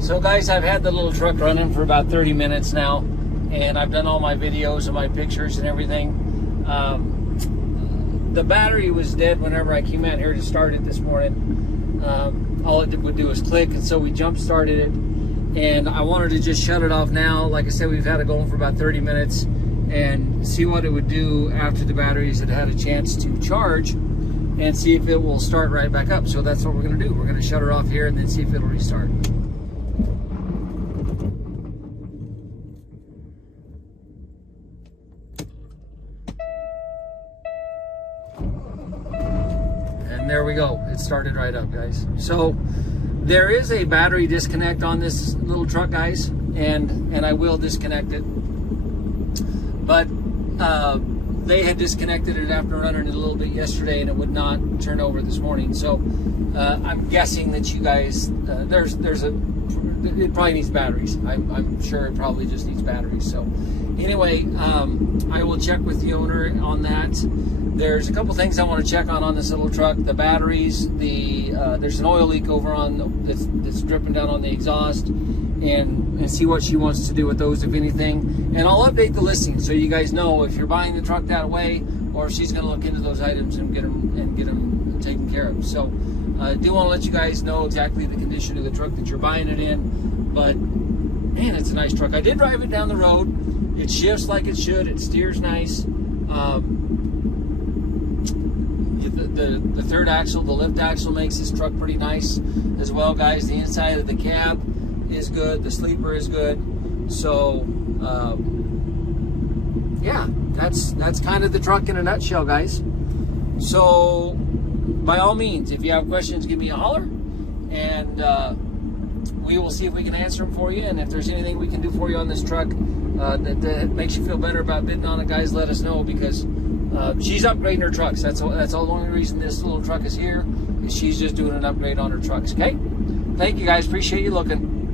So guys, I've had the little truck running for about 30 minutes now, and I've done all my videos and my pictures and everything. The battery was dead whenever I came out here to start it this morning. All it would do was click, and so we jump started it, and I wanted to just shut it off now. Like I said, we've had it going for about 30 minutes and see what it would do after the batteries had had a chance to charge, and see if it will start right back up. So that's what we're going to do. We're going to shut her off here and then see if it'll restart. And there we go. It started right up, guys. So there is a battery disconnect on this little truck, guys, and I will disconnect it. But they had disconnected it after running it a little bit yesterday, and it would not turn over this morning. So I'm guessing that you guys, it probably needs batteries. I'm sure it probably just needs batteries. So anyway, I will check with the owner on that. There's a couple things I want to check on this little truck. The batteries, there's an oil leak over on that's dripping down on the exhaust, and see what she wants to do with those, if anything. And I'll update the listing so you guys know if you're buying the truck that way, or if she's going to look into those items and get them taken care of. So I do want to let you guys know exactly the condition of the truck that you're buying it in. But man, it's a nice truck. I did drive it down the road. It shifts like it should. It steers nice. The third axle, the lift axle, makes this truck pretty nice as well, guys. The inside of the cab is good. The sleeper is good. So yeah, that's kind of the truck in a nutshell, guys. So by all means, if you have questions, give me a holler, and we will see if we can answer them for you. And if there's anything we can do for you on this truck that makes you feel better about bidding on it, guys, let us know, because she's upgrading her trucks. That's all. The only reason this little truck is here, is she's just doing an upgrade on her trucks. Okay. Thank you, guys. Appreciate you looking.